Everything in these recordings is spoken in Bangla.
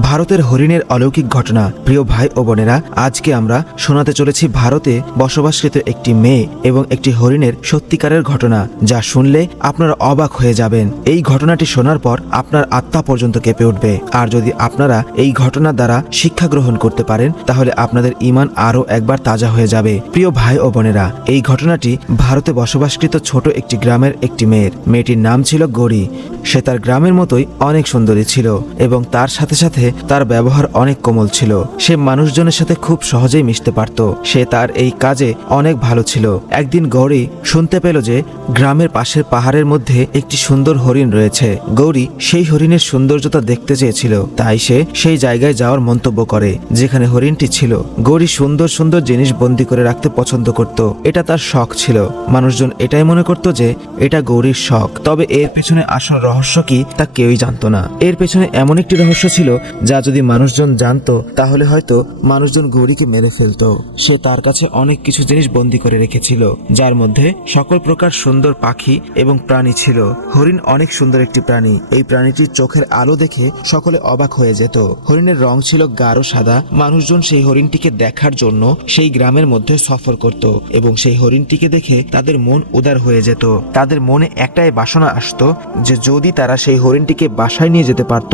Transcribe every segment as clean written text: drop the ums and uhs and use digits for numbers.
ভারতের হরিণের অলৌকিক ঘটনা। প্রিয় ভাই ও বোনেরা, আজকে আমরা শোনাতে চলেছি ভারতে বসবাসকৃত একটি মেয়ে এবং একটি হরিণের সত্যিকারের ঘটনা, যা শুনলে আপনারা অবাক হয়ে যাবেন। এই ঘটনাটি শোনার পর আপনার আত্মা পর্যন্ত কেঁপে উঠবে। আর যদি আপনারা এই ঘটনার দ্বারা শিক্ষা গ্রহণ করতে পারেন, তাহলে আপনাদের ঈমান আরও একবার তাজা হয়ে যাবে। প্রিয় ভাই ও বোনেরা, এই ঘটনাটি ভারতে বসবাসকৃত ছোট একটি গ্রামের একটি মেয়েটির নাম ছিল গৌরী। সে তার গ্রামের মতোই অনেক সুন্দরী ছিল এবং তার সাথে সাথে তার ব্যবহার অনেক কোমল ছিল। সে মানুষজনের সাথে খুব সহজেই মিশতে পারত। সে তার এই কাজে অনেক ভালো ছিল। একদিন গৌরী শুনতে পেল যে গ্রামের পাশের পাহাড়ের মধ্যে একটি সুন্দর হরিণ রয়েছে। গৌরী সেই হরিণের সৌন্দর্যতা দেখতে চেয়েছিল, তাই সে সেই জায়গায় যাওয়ার মন্তব্য করে যেখানে হরিণটি ছিল। গৌরী সুন্দর সুন্দর জিনিস বন্দি করে রাখতে পছন্দ করত। এটা তার শখ ছিল। মানুষজন এটাই মনে করত যে এটা গৌরীর শখ, তবে এর পেছনে আসল রহস্য কি তা কেউই জানতো না। এর পেছনে এমন একটি রহস্য ছিল যা যদি মানুষজন জানতো, তাহলে হয়তো মানুষজন গৌরীকে মেরে ফেলতো। সে তার কাছে অনেক কিছু জিনিস বন্দি করে রেখেছিল, যার মধ্যে সকল প্রকার সুন্দর পাখি এবং প্রাণী ছিল। হরিণ অনেক সুন্দর একটি প্রাণী। এই প্রাণীটির চোখের আলো দেখে সকলে অবাক হয়ে যেত। হরিণের রং ছিল গাঢ় সাদা। মানুষজন সেই হরিণটিকে দেখার জন্য সেই গ্রামের মধ্যে সফর করত এবং সেই হরিণটিকে দেখে তাদের মন উদার হয়ে যেত। তাদের মনে একটাই বাসনা আসতো যে যদি তারা সেই হরিণটিকে বাসায় নিয়ে যেতে পারত,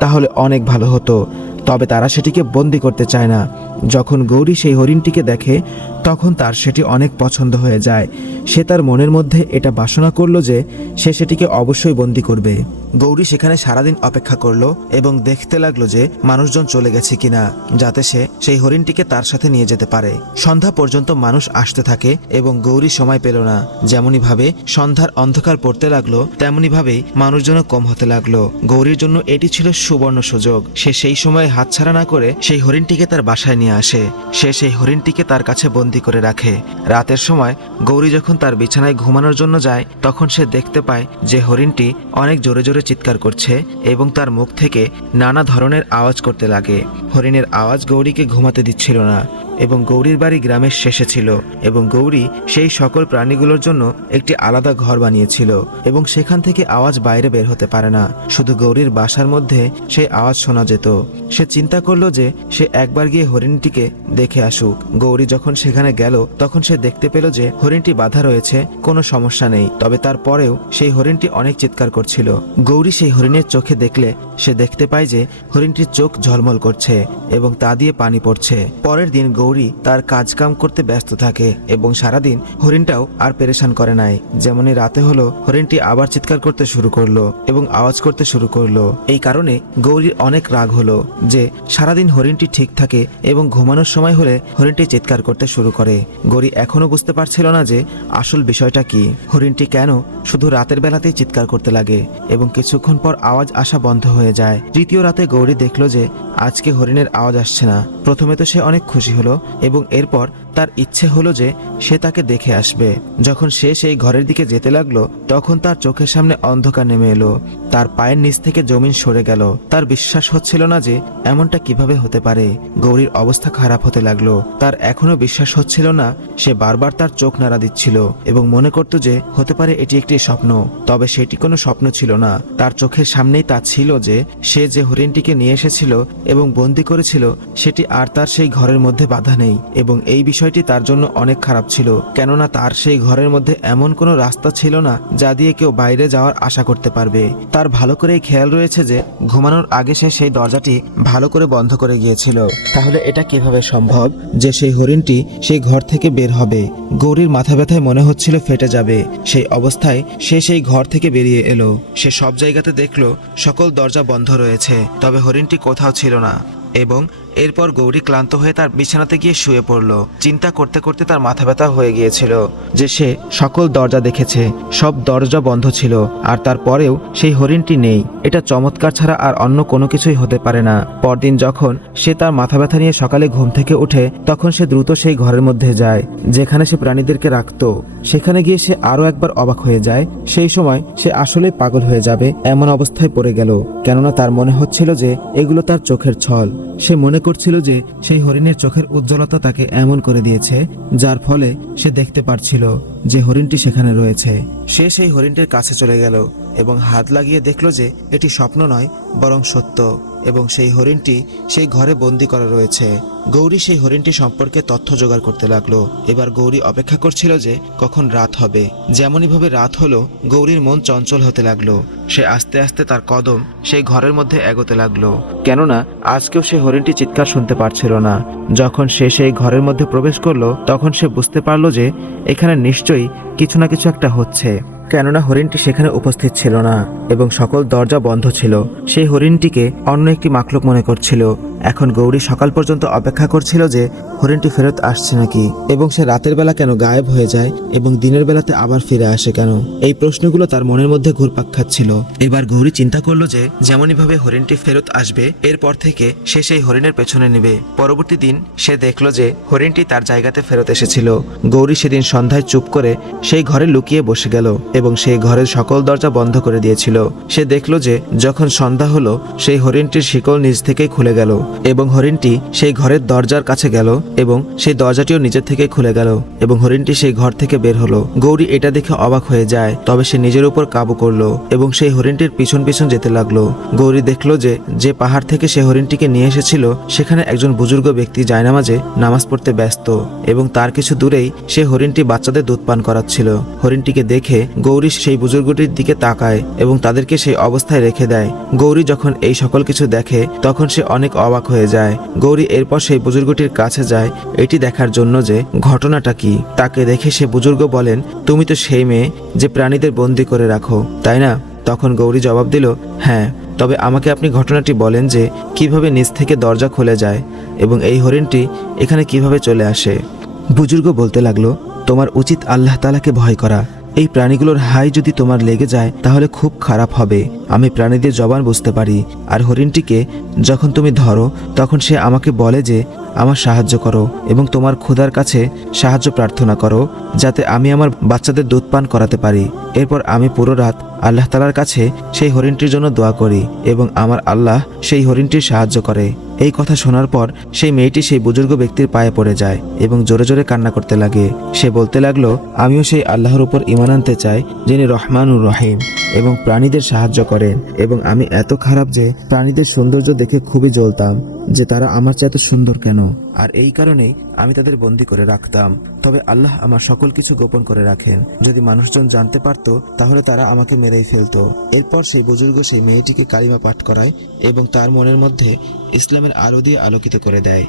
তাহলে অনেক ভালো হতো। তবে তারা সেটিকে বন্দি করতে চায় না। যখন গৌরী সেই হরিণটিকে দেখে, তখন তার সেটি অনেক পছন্দ হয়ে যায়। সে তার মনের মধ্যে এটা বাসনা করলো যে সে সেটিকে অবশ্যই বন্দি করবে। গৌরী সেখানে সারাদিন অপেক্ষা করলো এবং দেখতে লাগলো যে মানুষজন চলে গেছে কিনা, যাতে সে সেই হরিণটিকে তার সাথে নিয়ে যেতে পারে। সন্ধ্যা পর্যন্ত মানুষ আসতে থাকে এবং গৌরী সময় পেল না। যেমনই ভাবে সন্ধ্যার অন্ধকার পড়তে লাগলো, তেমনি ভাবেই মানুষজনও কম হতে লাগলো। গৌরীর জন্য এটি ছিল সুবর্ণ সুযোগ। সে সেই সময় হাতছাড়া না করে সেই হরিণটিকে তার বাসায় নিয়ে আসে। সে সেই হরিণটিকে তার কাছে বন্দি করে রাখে। রাতের সময় গৌরী যখন তার বিছানায় ঘুমানোর জন্য যায়, তখন সে দেখতে পায় যে হরিণটি অনেক জোরে জোরে চিৎকার করছে এবং তার মুখ থেকে নানা ধরনের আওয়াজ করতে লাগে। হরিণের আওয়াজ গৌরীকে ঘুমাতে দিচ্ছিল না এবং গৌরীর বাড়ি গ্রামের শেষে ছিল এবং গৌরী সেই সকল প্রাণীগুলোর জন্য একটি আলাদা ঘর বানিয়েছিল এবং সেখান থেকে আওয়াজ বাইরে বের হতে পারে না। শুধু গৌরীর বাসার মধ্যে সেই আওয়াজ শোনা যেত। সে চিন্তা করলো যে সে একবার গিয়ে হরিণটিকে দেখে আসুক। গৌরী যখন সেখানে গেল, তখন সে দেখতে পেল যে হরিণটি বাঁধা রয়েছে, কোনো সমস্যা নেই। তবে তারপরেও সেই হরিণটি অনেক চিৎকার করছিল। গৌরী সেই হরিণের চোখে দেখলে সে দেখতে পায় যে হরিণটির চোখ ঝলমল করছে এবং তা দিয়ে পানি পড়ছে। পরের দিন গৌরী তার কাজকাম করতে ব্যস্ত থাকে এবং সারাদিন হরিণটাও আর পেরেশান করে নাই। যেমনই রাতে হলো, হরিণটি আবার চিৎকার করতে শুরু করলো এবং আওয়াজ করতে শুরু করলো। এই কারণে গৌরীর অনেক রাগ হলো যে সারাদিন হরিণটি ঠিক থাকে এবং ঘুমানোর সময় হলে হরিণটি চিৎকার করতে শুরু করে। গৌরী এখনো বুঝতে পারছিল না যে আসল বিষয়টা কি। হরিণটি কেন শুধু রাতের বেলাতেই চিৎকার করতে লাগে এবং কিছুক্ষণ পর আওয়াজ আসা বন্ধ হয়ে যায়। তৃতীয় রাতে গৌরী দেখলো যে আজকে হরিণের আওয়াজ আসছে না। প্রথমে তো সে অনেক খুশি হলো এবং এরপর তার ইচ্ছে হলো যে সে তাকে দেখে আসবে। যখন সে সেই ঘরের দিকে যেতে লাগলো, তখন তার চোখের সামনে অন্ধকার নেমে এলো। তার পায়ের নিচ থেকে জমিন সরে গেল। তার বিশ্বাস হচ্ছিল না যে এমনটা কিভাবে হতে পারে। গৌরীর অবস্থা খারাপ হতে লাগলো। তার এখনো বিশ্বাস হচ্ছিল না। সে বারবার তার চোখ নাড়া দিচ্ছিল এবং মনে করত যে হতে পারে এটি একটি স্বপ্ন। তবে সেটি কোনো স্বপ্ন ছিল না। তার চোখের সামনেই তা ছিল যে সে যে হরিণটিকে নিয়ে এসেছিল এবং বন্দি করেছিল, সেটি আর তার সেই ঘরের মধ্যে বাধা নেই এবং এই বিষয়টি তার জন্য অনেক খারাপ ছিল, কেননা তার সেই ঘরের মধ্যে এমন কোনো রাস্তা ছিল না যা দিয়ে কেউ বাইরে যাওয়ার আশা করতে পারবে। তার ভালো করেই খেয়াল রয়েছে যে ঘুমানোর আগে সে সেই দরজাটি ভালো করে বন্ধ করে গিয়েছিল। তাহলে এটা কিভাবে সম্ভব যে সেই হরিণটি সেই ঘর থেকে বের হবে? গৌরীর মাথা ব্যথায় মনে হচ্ছিল ফেটে যাবে। সেই অবস্থায় সে সেই ঘর থেকে বেরিয়ে এলো। সে সব জায়গাতে দেখলো সকল দরজা বন্ধ রয়েছে, তবে হরিণটি কোথাও ছিল না। এবং এরপর গৌরী ক্লান্ত হয়ে তার বিছানাতে গিয়ে শুয়ে পড়ল। চিন্তা করতে করতে তার মাথা ব্যথা হয়ে গিয়েছিল যে সে সকল দরজা দেখেছে, সব দরজা বন্ধ ছিল, আর তারপরেও সেই হরিণটি নেই। এটা চমৎকার ছাড়া আর অন্য কোনো কিছুই হতে পারে না। পরদিন যখন সে তার মাথা ব্যথা নিয়ে সকালে ঘুম থেকে উঠে, তখন সে দ্রুত সেই ঘরের মধ্যে যায় যেখানে সে প্রাণীদেরকে রাখত। সেখানে গিয়ে সে আরো একবার অবাক হয়ে যায়। সেই সময় সে আসলে পাগল হয়ে যাবে এমন অবস্থায় পড়ে গেল, কেননা তার মনে হচ্ছিল যে এগুলো তার চোখের ছল। সে মনে করছিল যে সেই হরিণের চোখের উজ্জ্বলতা তাকে এমন করে দিয়েছে, যার ফলে সে দেখতে পারছিল যে হরিণটি সেখানে রয়েছে। সে সেই হরিণটির কাছে চলে গেল এবং হাত লাগিয়ে দেখল যে এটি স্বপ্ন নয়, বরং সত্য। এবং সেই হরিণটি সেই ঘরে বন্দি করা রয়েছে। গৌরী সেই হরিণটি সম্পর্কে তথ্য জোগাড় করতে লাগলো। এবার গৌরী অপেক্ষা করছিল যে কখন রাত হবে। যেমনইভাবে রাত হলো, গৌরীর মন চঞ্চল হতে লাগলো। সে আস্তে আস্তে তার কদম সেই ঘরের মধ্যে এগোতে লাগলো, কেননা আজকেও সে হরিণটি চিৎকার শুনতে পারছিল না। যখন সে সেই ঘরের মধ্যে প্রবেশ করলো, তখন সে বুঝতে পারলো যে এখানে নিশ্চয়ই কিছু না কিছু একটা হচ্ছে, কেননা হরিণটি সেখানে উপস্থিত ছিল না এবং সকল দরজা বন্ধ ছিল। সেই হরিণটিকে অন্য একটি মাখলুক মনে করছিল। এখন গৌরী সকাল পর্যন্ত অপেক্ষা করছিল যে হরিণটি ফেরত আসছে নাকি, এবং সে রাতের বেলা কেন গায়েব হয়ে যায় এবং দিনের বেলাতে আবার ফিরে আসে কেন। এই প্রশ্নগুলো তার মনের মধ্যে ঘুরপাক খাচ্ছিল। এবার গৌরী চিন্তা করলো যে যেমনইভাবে হরিণটি ফেরত আসবে, এরপর থেকে সে সেই হরিণের পেছনে নেবে। পরবর্তী দিন সে দেখলো যে হরিণটি তার জায়গাতে ফেরত এসেছিল। গৌরী সেদিন সন্ধ্যায় চুপ করে সেই ঘরে লুকিয়ে বসে গেল এবং সেই ঘরের সকল দরজা বন্ধ করে দিয়েছিল। সে দেখলো যে যখন সন্ধ্যা হলো, সেই হরিণটির শিকল নিজ থেকেই খুলে গেল এবং হরিণটি সেই ঘরের দরজার কাছে গেল এবং সেই দরজাটিও নিজের থেকেই খুলে গেল এবং হরিণটি সেই ঘর থেকে বের হলো। গৌরী এটা দেখে অবাক হয়ে যায়, তবে সে নিজের উপর কাবু করলো এবং সেই হরিণটির পিছন পিছন যেতে লাগলো। গৌরী দেখলো যে যে পাহাড় থেকে সে হরিণটিকে নিয়ে এসেছিল, সেখানে একজন বুজুর্গ ব্যক্তি জায়নামাজে নামাজ পড়তে ব্যস্ত এবং তার কিছু দূরেই সে হরিণটি বাচ্চাদের দুধ পান করাচ্ছিল। হরিণটিকে দেখে গৌরী সেই বুজুর্গটির দিকে তাকায় এবং তাদেরকে সেই অবস্থায় রেখে দেয়। গৌরী যখন এই সকল কিছু দেখে, তখন সে অনেক অবাক হয়ে যায়। গৌরী এরপর সেই বুজুর্গটির কাছে যায় এটি দেখার জন্য যে ঘটনাটা কি। তাকে দেখে সে বুজুর্গ বলেন, তুমি তো সেই মেয়ে যে প্রাণীদের বন্দি করে রাখো, তাই না? তখন গৌরী জবাব দিল, হ্যাঁ, তবে আমাকে আপনি ঘটনাটি বলেন যে কিভাবে নিচ থেকে দরজা খুলে যায় এবং এই হরিণটি এখানে কিভাবে চলে আসে। বুজুর্গ বলতে লাগলো, তোমার উচিত আল্লাহ তাআলাকে ভয় করা। এই প্রাণীগুলোর হাই যদি তোমার লেগে যায় তাহলে খুব খারাপ হবে। আমি প্রাণীদের জবান বুঝতে পারি। আর হরিণটিকে যখন তুমি ধরো, তখন সে আমাকে বলে যে আমার সাহায্য করো এবং তোমার খোদার কাছে সাহায্য প্রার্থনা করো, যাতে আমি আমার বাচ্চাদের দুধ পান করাতে পারি। এরপর আমি পুরো রাত আল্লাহ তাআলার কাছে সেই হরিণটির জন্য দোয়া করি এবং আমার আল্লাহ সেই হরিণটির সাহায্য করে। এই কথা শোনার পর সেই মেয়েটি সেই বুজুর্গ ব্যক্তির পায়ে পড়ে যায় এবং জোরে জোরে কান্না করতে লাগে। সে বলতে লাগলো, আমিও সেই আল্লাহর উপর ঈমান আনতে চাই যিনি রহমানুর রহিম এবং প্রাণীদের সাহায্য করেন। এবং আমি এত খারাপ যে প্রাণীদের সৌন্দর্য দেখে খুবই জ্বলতাম যে তারা আমার চেয়ে এত সুন্দর কেন, আর এই কারণেই আমি তাদের বন্দী করে রাখতাম। তবে আল্লাহ আমার সকল কিছু গোপন করে রাখেন। যদি মানুষজন জানতে পারতো তাহলে তারা আমাকে মেরেই ফেলতো। এরপর সেই বুজুর্গ সেই মেয়েটিকে কালিমা পাঠ করায় এবং তার মনের মধ্যে ইসলামের আলো দিয়ে আলোকিত করে দেয়।